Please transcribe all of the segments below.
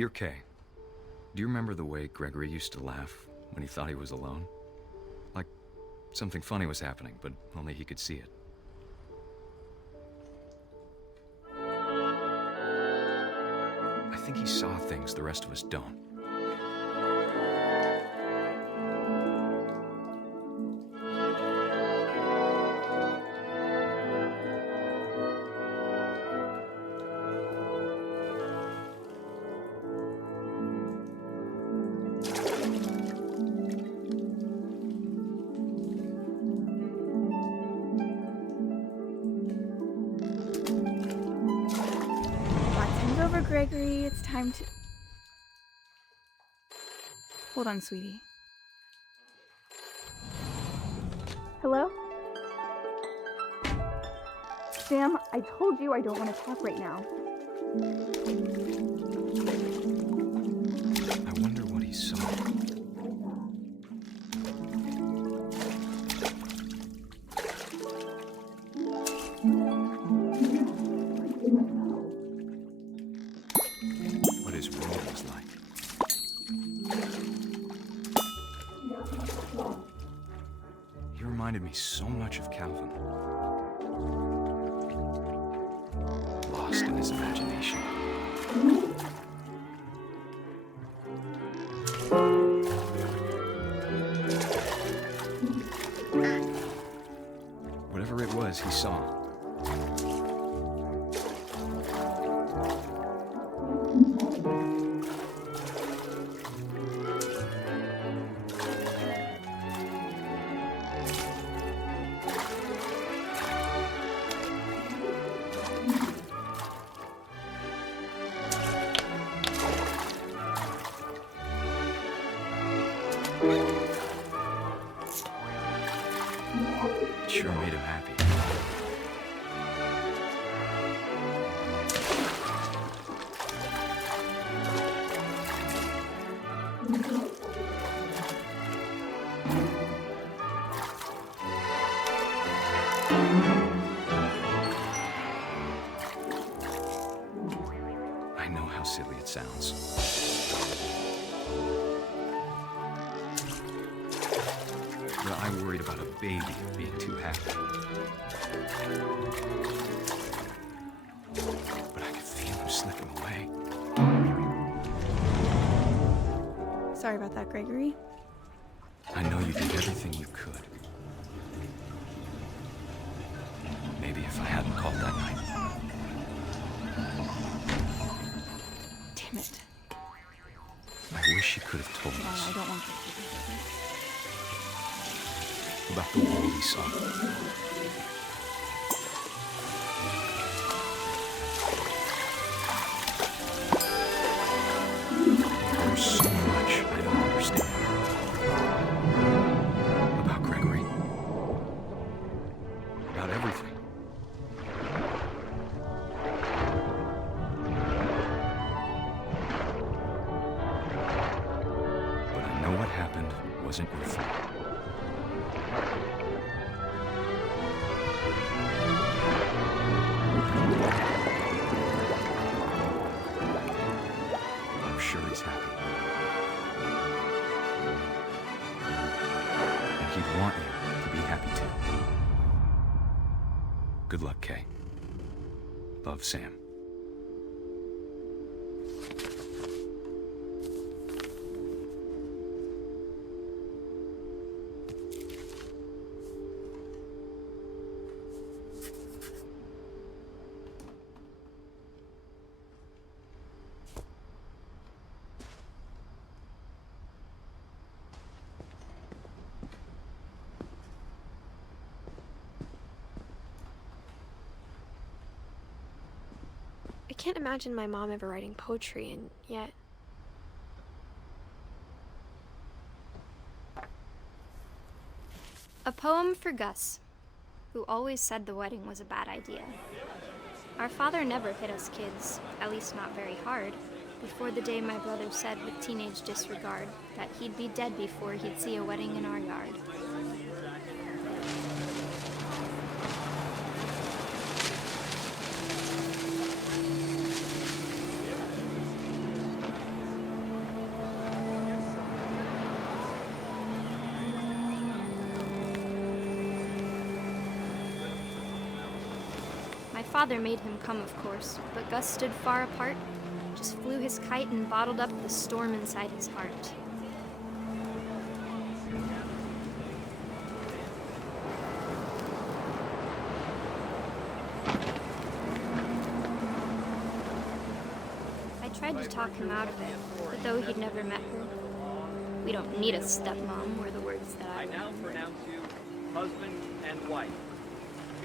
Dear Kay, do you remember the way Gregory used to laugh when he thought he was alone? Like something funny was happening, but only he could see it. I think he saw things the rest of us don't. Gregory, it's time to... Hold on, sweetie. Hello? Sam, I told you I don't want to talk right now. I wonder what he saw. What his world was like. He reminded me so much of Calvin. Lost in his imagination. Whatever it was he saw. Sure made him happy. I know how silly it sounds. But I worried about a baby being too happy. But I could feel him slipping away. Sorry about that, Gregory. I know you did everything you could. Maybe if I hadn't called that night. Damn it. I wish you could have told Come on, us I don't want this to be about the world he saw. There's so much I don't understand about Gregory, about everything. But I know what happened wasn't your fault. I'm sure he's happy. And he'd want you to be happy too. Good luck, Kay. Love, Sam. I can't imagine my mom ever writing poetry, and yet... A poem for Gus, who always said the wedding was a bad idea. Our father never hit us kids, at least not very hard, before the day my brother said with teenage disregard that he'd be dead before he'd see a wedding in our yard. My father made him come, of course, but Gus stood far apart, just flew his kite and bottled up the storm inside his heart. I tried to talk him out of it, but though he'd never met her, we don't need a stepmom, were the words that I now pronounce you husband and wife.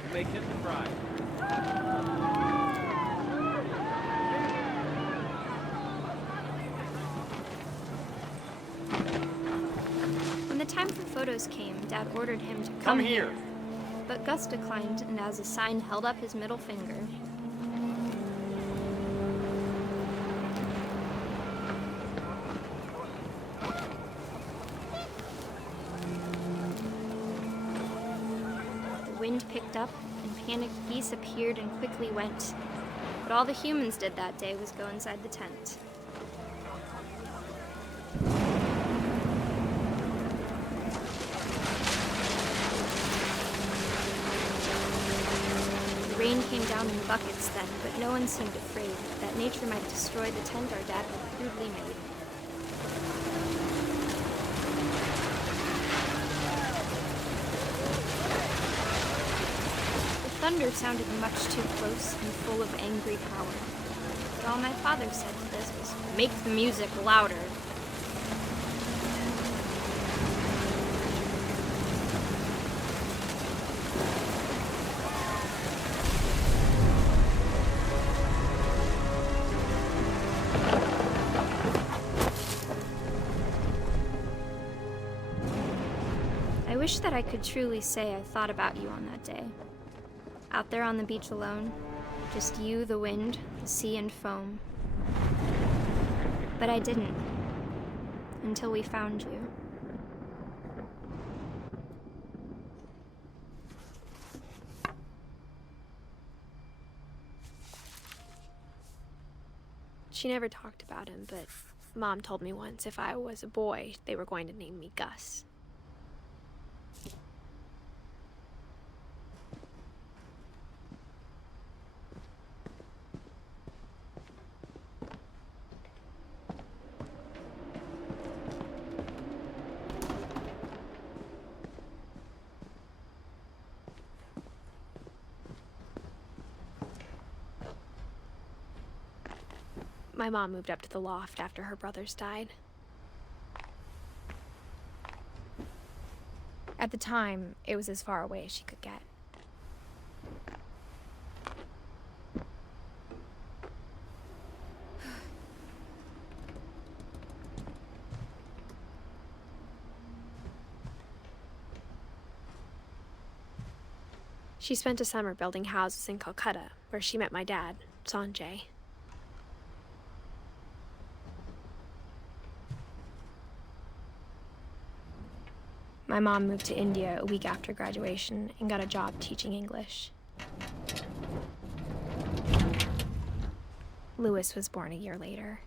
You may kiss the bride. When the time for photos came, Dad ordered him to Come here. But Gus declined, and as a sign held up his middle finger. The wind picked up, and panicked geese appeared and quickly went. But all the humans did that day was go inside the tent. The rain came down in buckets then, but no one seemed afraid that nature might destroy the tent our dad had crudely made. The thunder sounded much too close and full of angry power. But all my father said to this was, "Make the music louder." I wish that I could truly say I thought about you on that day. Out there on the beach alone, just you, the wind, the sea, and foam. But I didn't, until we found you. She never talked about him, but Mom told me once if I was a boy, they were going to name me Gus. My mom moved up to the loft after her brothers died. At the time, it was as far away as she could get. She spent a summer building houses in Calcutta, where she met my dad, Sanjay. My mom moved to India a week after graduation and got a job teaching English. Louis was born a year later.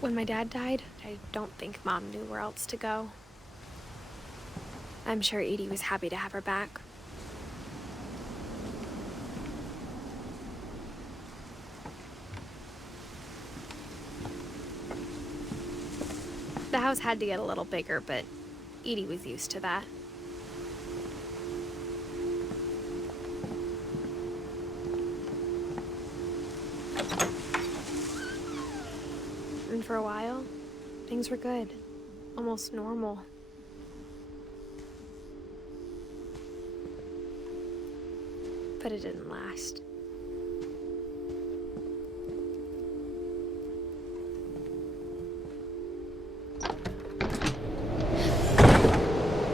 When my dad died, I don't think Mom knew where else to go. I'm sure Edie was happy to have her back. The house had to get a little bigger, but Edie was used to that. And for a while, things were good, almost normal. But it didn't last.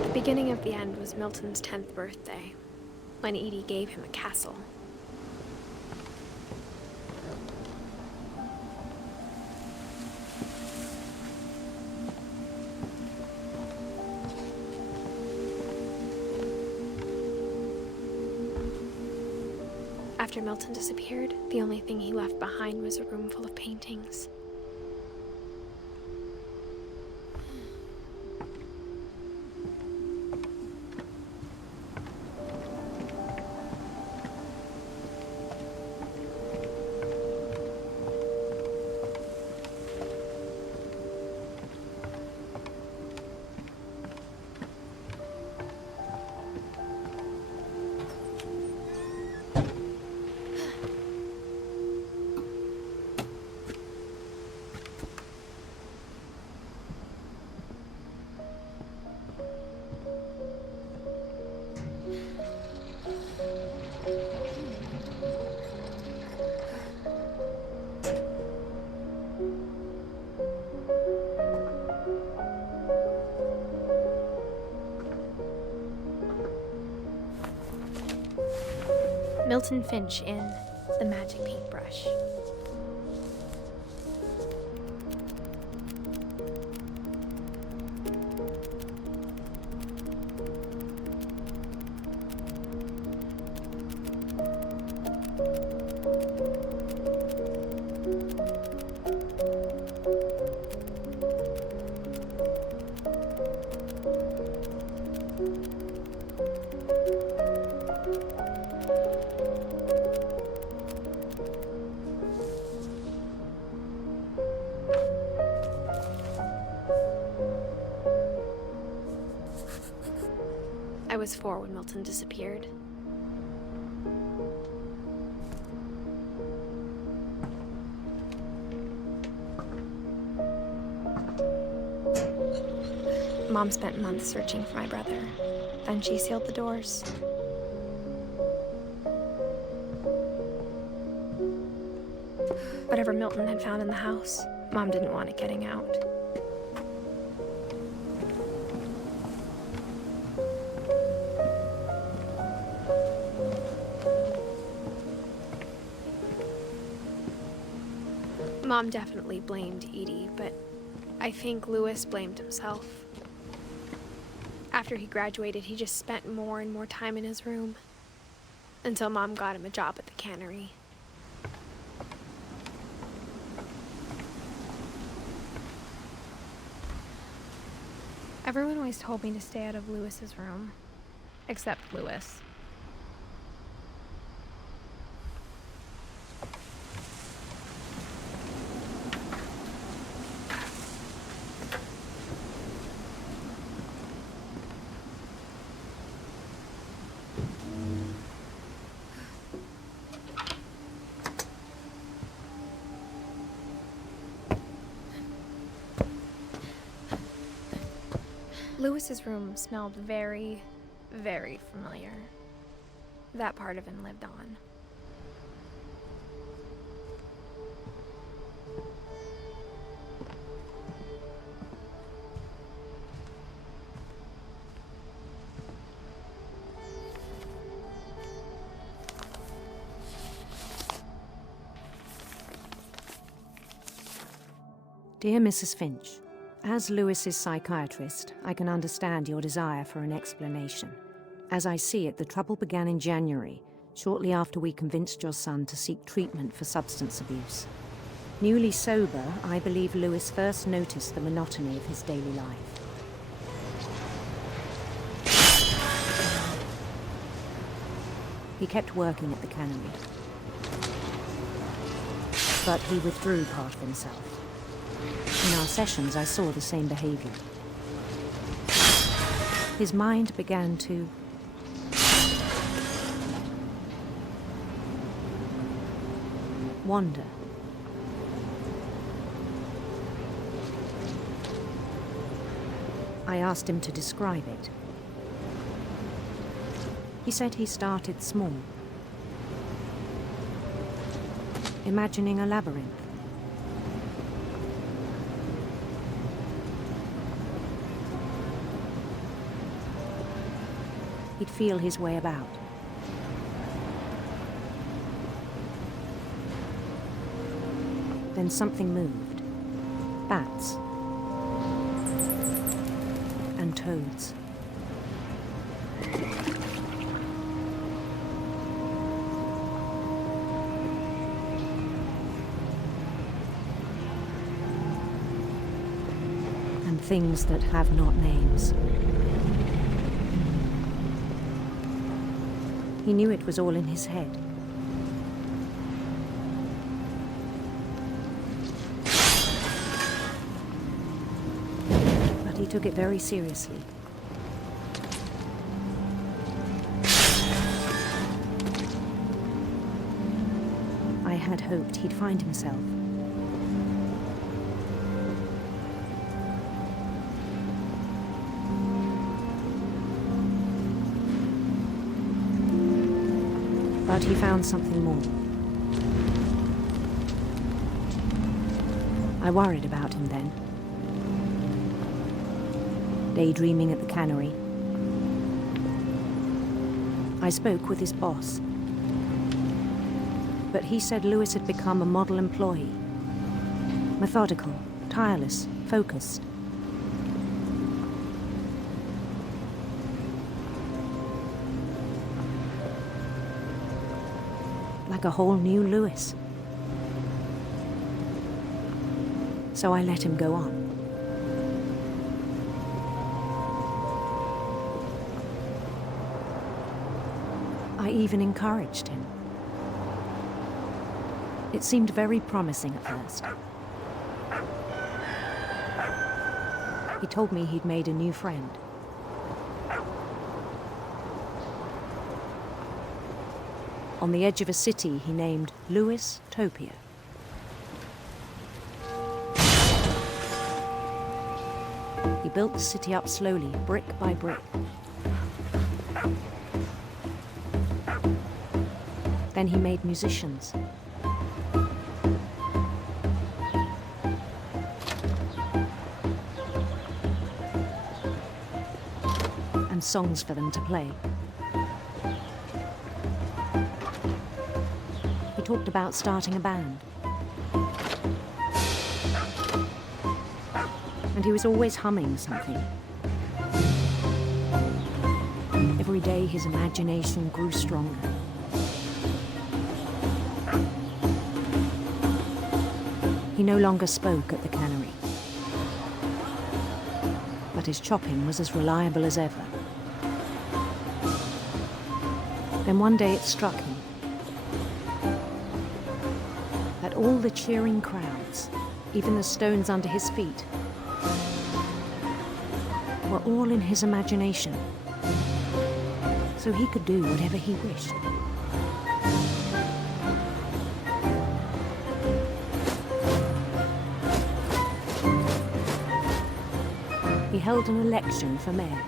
The beginning of the end was Milton's 10th birthday, when Edie gave him a castle. After Milton disappeared, the only thing he left behind was a room full of paintings. Milton Finch in The Magic Paintbrush. I was 4 when Milton disappeared. Mom spent months searching for my brother. Then she sealed the doors. Whatever Milton had found in the house, Mom didn't want it getting out. Mom definitely blamed Edie, but I think Louis blamed himself. After he graduated, he just spent more and more time in his room, until Mom got him a job at the cannery. Everyone always told me to stay out of Louis's room, except Louis. Louis's room smelled very, very familiar. That part of him lived on. Dear Mrs. Finch, as Louis's psychiatrist, I can understand your desire for an explanation. As I see it, the trouble began in January, shortly after we convinced your son to seek treatment for substance abuse. Newly sober, I believe Louis first noticed the monotony of his daily life. He kept working at the cannery, but he withdrew part of himself. In our sessions, I saw the same behavior. His mind began to wander. I asked him to describe it. He said he started small, imagining a labyrinth. He'd feel his way about. Then something moved. Bats. And toads. things that have not names. He knew it was all in his head. But he took it very seriously. I had hoped he'd find himself. But he found something more. I worried about him then. Daydreaming at the cannery. I spoke with his boss. But he said Lewis had become a model employee. Methodical, tireless, focused. Like a whole new Lewis. So I let him go on. I even encouraged him. It seemed very promising at first. He told me he'd made a new friend. On the edge of a city he named Lewis Topia. He built the city up slowly, brick by brick. Then he made musicians. And songs for them to play. He talked about starting a band. And he was always humming something. Every day his imagination grew stronger. He no longer spoke at the cannery. But his chopping was as reliable as ever. Then one day it struck him that all the cheering crowds, even the stones under his feet, were all in his imagination, so he could do whatever he wished. He held an election for mayor.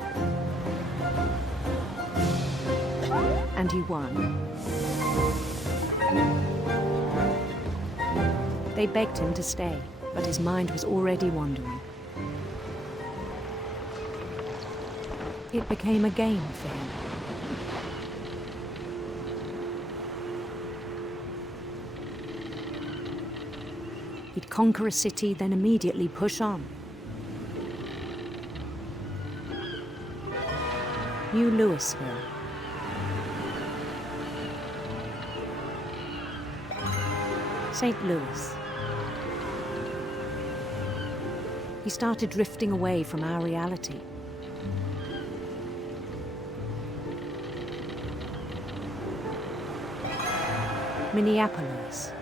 And he won. They begged him to stay, but his mind was already wandering. It became a game for him. He'd conquer a city, then immediately push on. New Louisville. St. Louis. He started drifting away from our reality. Minneapolis.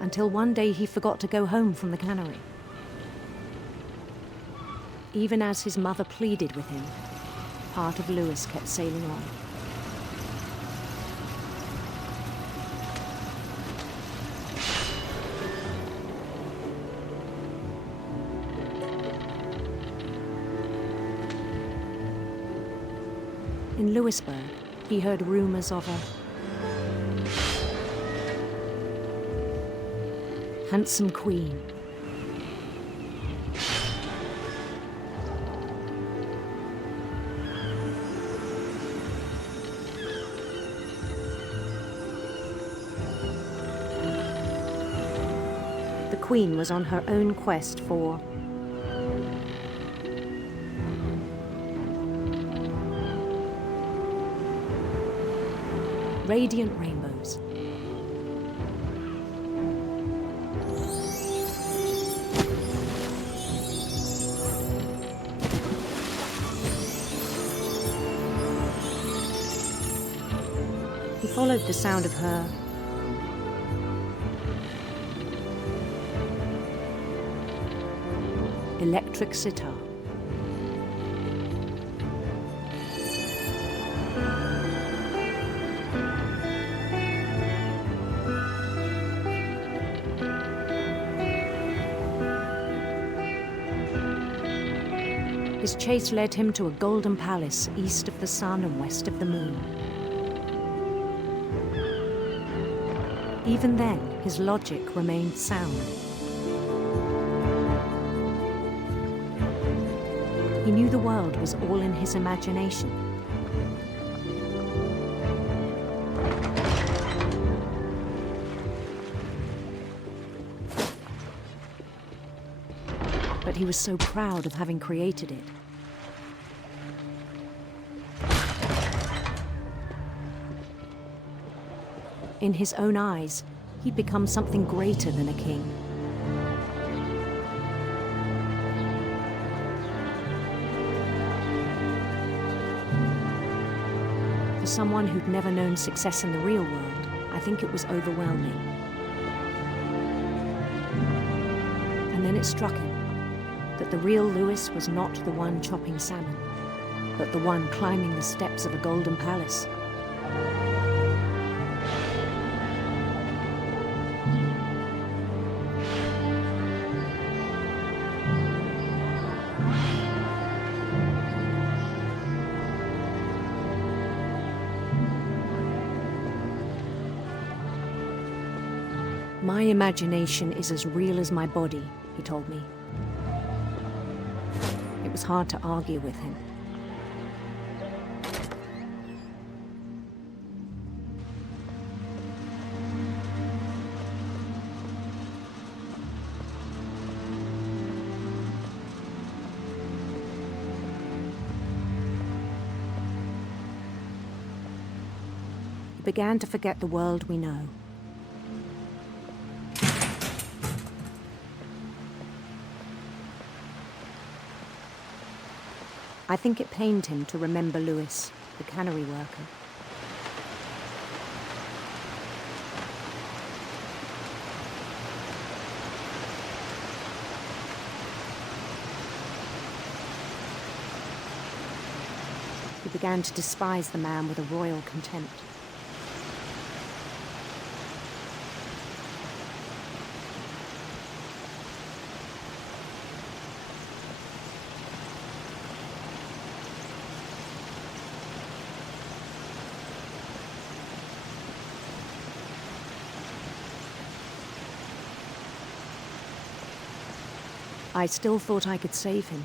Until one day he forgot to go home from the cannery. Even as his mother pleaded with him, part of Lewis kept sailing on. In Lewisburg, he heard rumors of a handsome queen. The queen was on her own quest for radiant rainbows. followed the sound of her electric sitar. His chase led him to a golden palace east of the sun and west of the moon. Even then, his logic remained sound. He knew the world was all in his imagination. But he was so proud of having created it. In his own eyes, he'd become something greater than a king. For someone who'd never known success in the real world, I think it was overwhelming. And then it struck him that the real Lewis was not the one chopping salmon, but the one climbing the steps of a golden palace. My imagination is as real as my body, he told me. It was hard to argue with him. He began to forget the world we know. I think it pained him to remember Lewis, the cannery worker. He began to despise the man with a royal contempt. I still thought I could save him.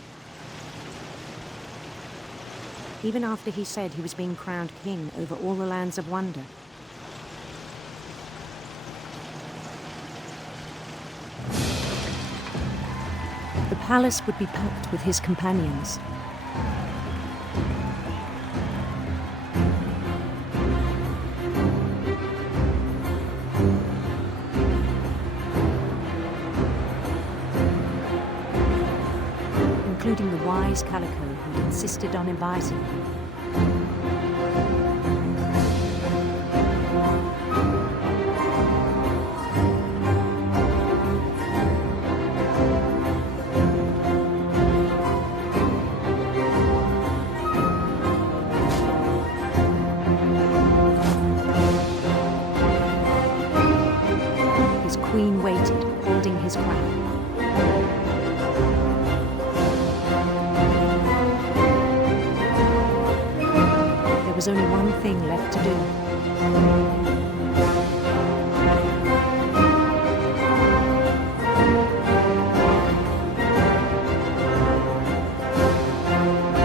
Even after he said he was being crowned king over all the lands of wonder. The palace would be packed with his companions. Including the wise Calico who'd insisted on advising him. His queen waited, holding his crown. There was only one thing left to do.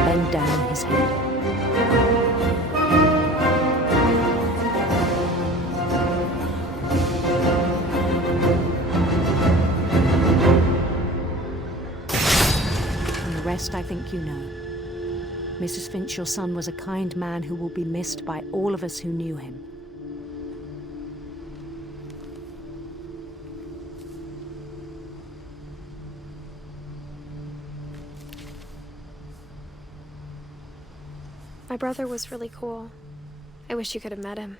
Bend down his head. And the rest I think you know. Mrs. Finch, your son was a kind man who will be missed by all of us who knew him. My brother was really cool. I wish you could have met him.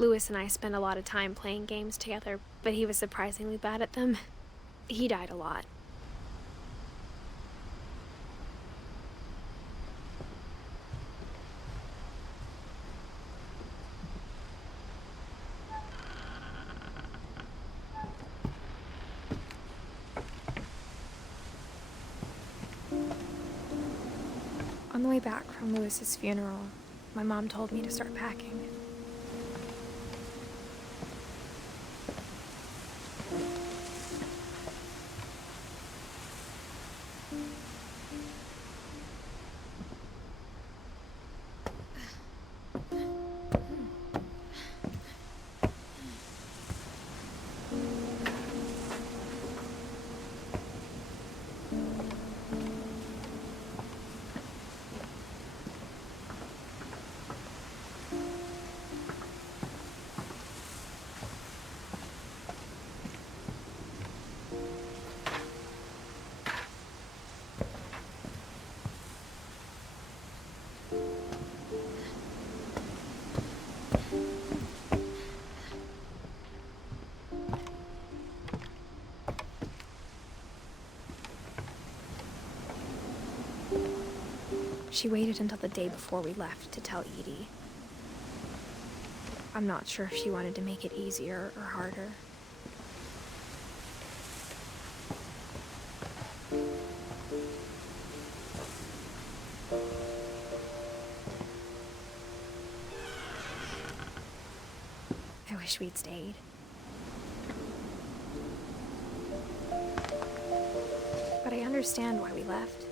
Lewis and I spent a lot of time playing games together, but he was surprisingly bad at them. He died a lot. On the way back from Lewis's funeral, my mom told me to start packing. She waited until the day before we left to tell Edie. I'm not sure if she wanted to make it easier or harder. I wish we'd stayed. But I understand why we left.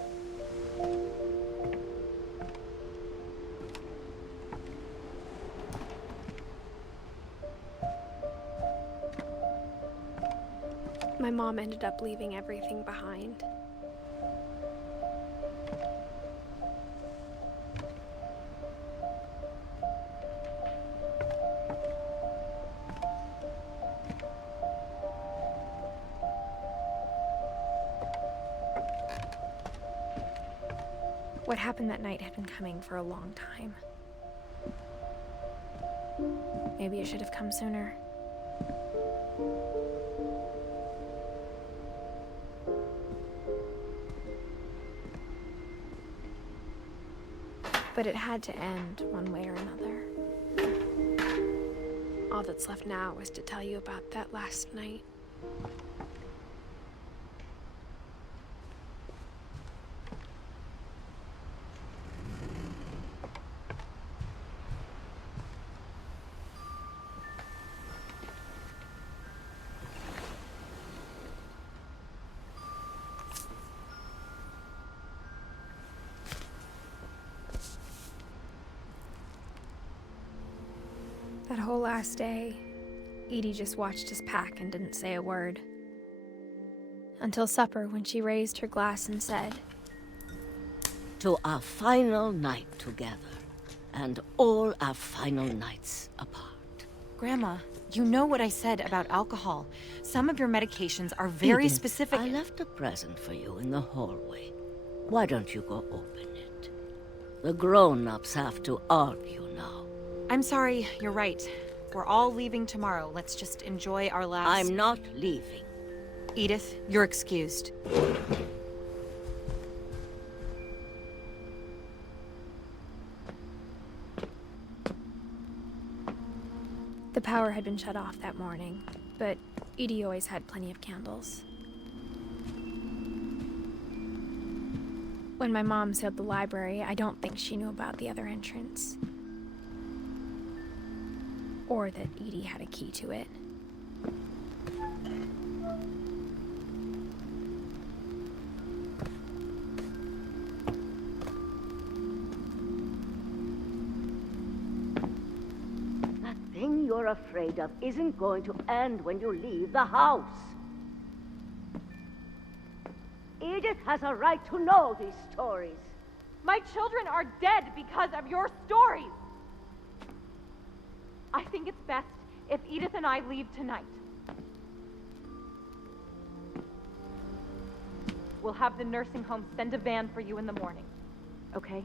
My mom ended up leaving everything behind. What happened that night had been coming for a long time. Maybe it should have come sooner. But it had to end one way or another. All that's left now is to tell you about that last night. That whole last day, Edie just watched us pack and didn't say a word. Until supper, when she raised her glass and said, "To our final night together, and all our final nights apart." Grandma, you know what I said about alcohol. Some of your medications are very Edith, specific. I left a present for you in the hallway. Why don't you go open it? The grown-ups have to argue now. I'm sorry, you're right. We're all leaving tomorrow. Let's just enjoy our last... I'm not leaving. Edith, you're excused. The power had been shut off that morning, but Edie always had plenty of candles. When my mom sealed the library, I don't think she knew about the other entrance. Or that Edie had a key to it. That thing you're afraid of isn't going to end when you leave the house. Edith has a right to know these stories. My children are dead because of your stories! I think it's best if Edith and I leave tonight. We'll have the nursing home send a van for you in the morning, okay?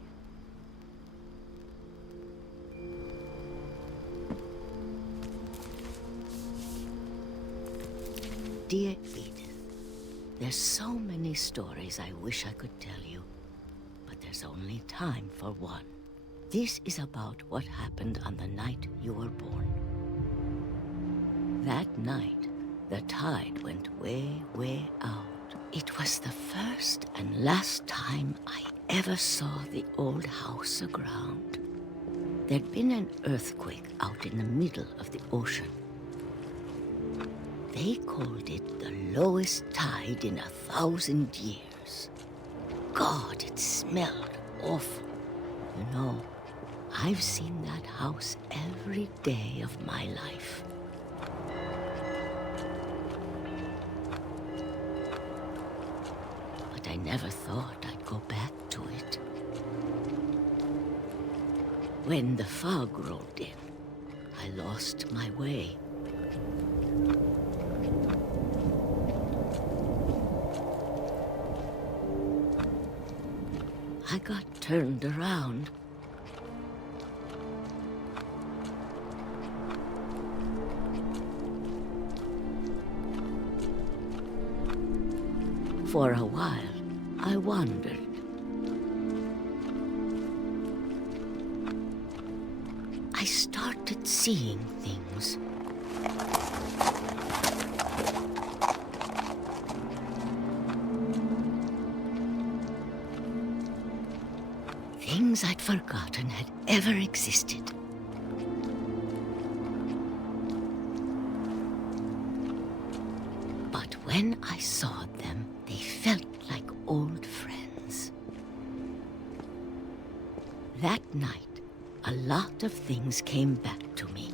Dear Edith, there's so many stories I wish I could tell you, but there's only time for one. This is about what happened on the night you were born. That night, the tide went way, way out. It was the first and last time I ever saw the old house aground. There'd been an earthquake out in the middle of the ocean. They called it the lowest tide in 1,000 years. God, it smelled awful. You know, I've seen that house every day of my life. But I never thought I'd go back to it. When the fog rolled in, I lost my way. I got turned around. For a while, I wandered. I started seeing things. Things I'd forgotten had ever existed. But when I saw them, they felt like old friends. That night, a lot of things came back to me.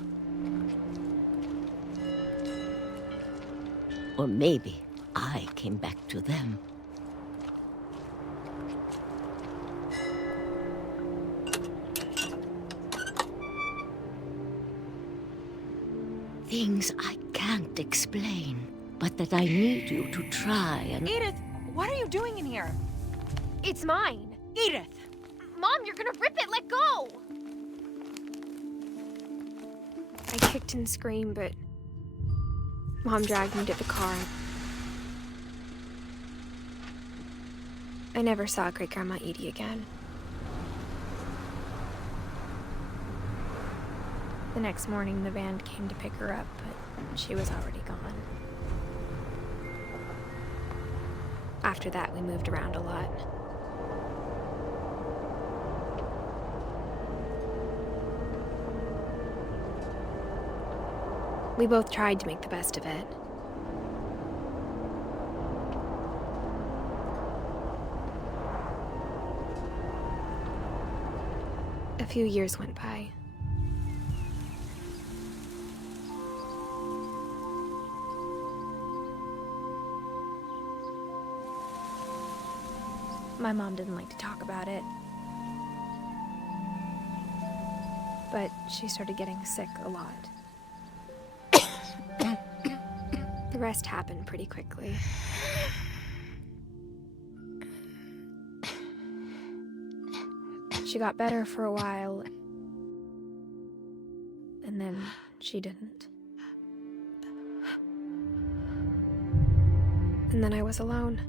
Or maybe I came back to them. Things I can't explain, but that I need you to try and... Edith, what are you doing in here? It's mine. Edith! Mom, you're gonna rip it. Let go. I kicked and screamed, but Mom dragged me to the car. I never saw Great-Grandma Edie again. The next morning, the van came to pick her up, but she was already gone. After that, we moved around a lot. We both tried to make the best of it. A few years went by. My mom didn't like to talk about it. But she started getting sick a lot. The rest happened pretty quickly. She got better for a while, and then she didn't. And then I was alone.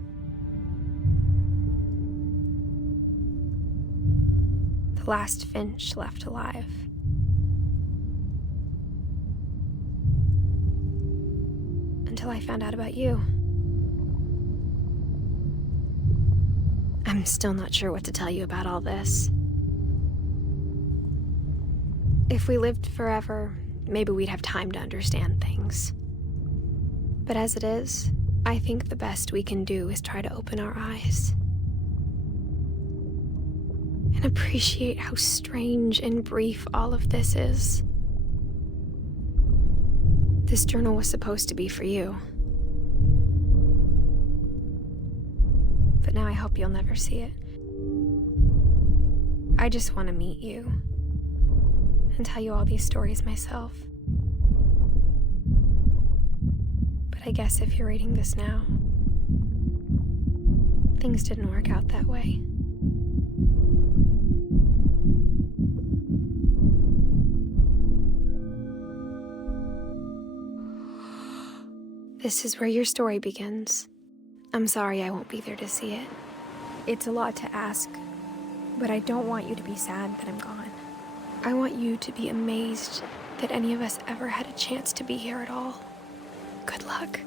The last Finch left alive. Until I found out about you. I'm still not sure what to tell you about all this. If we lived forever, maybe we'd have time to understand things. But as it is, I think the best we can do is try to open our eyes. And appreciate how strange and brief all of this is. This journal was supposed to be for you. But now I hope you'll never see it. I just want to meet you and tell you all these stories myself. But I guess if you're reading this now, things didn't work out that way. This is where your story begins. I'm sorry I won't be there to see it. It's a lot to ask, but I don't want you to be sad that I'm gone. I want you to be amazed that any of us ever had a chance to be here at all. Good luck.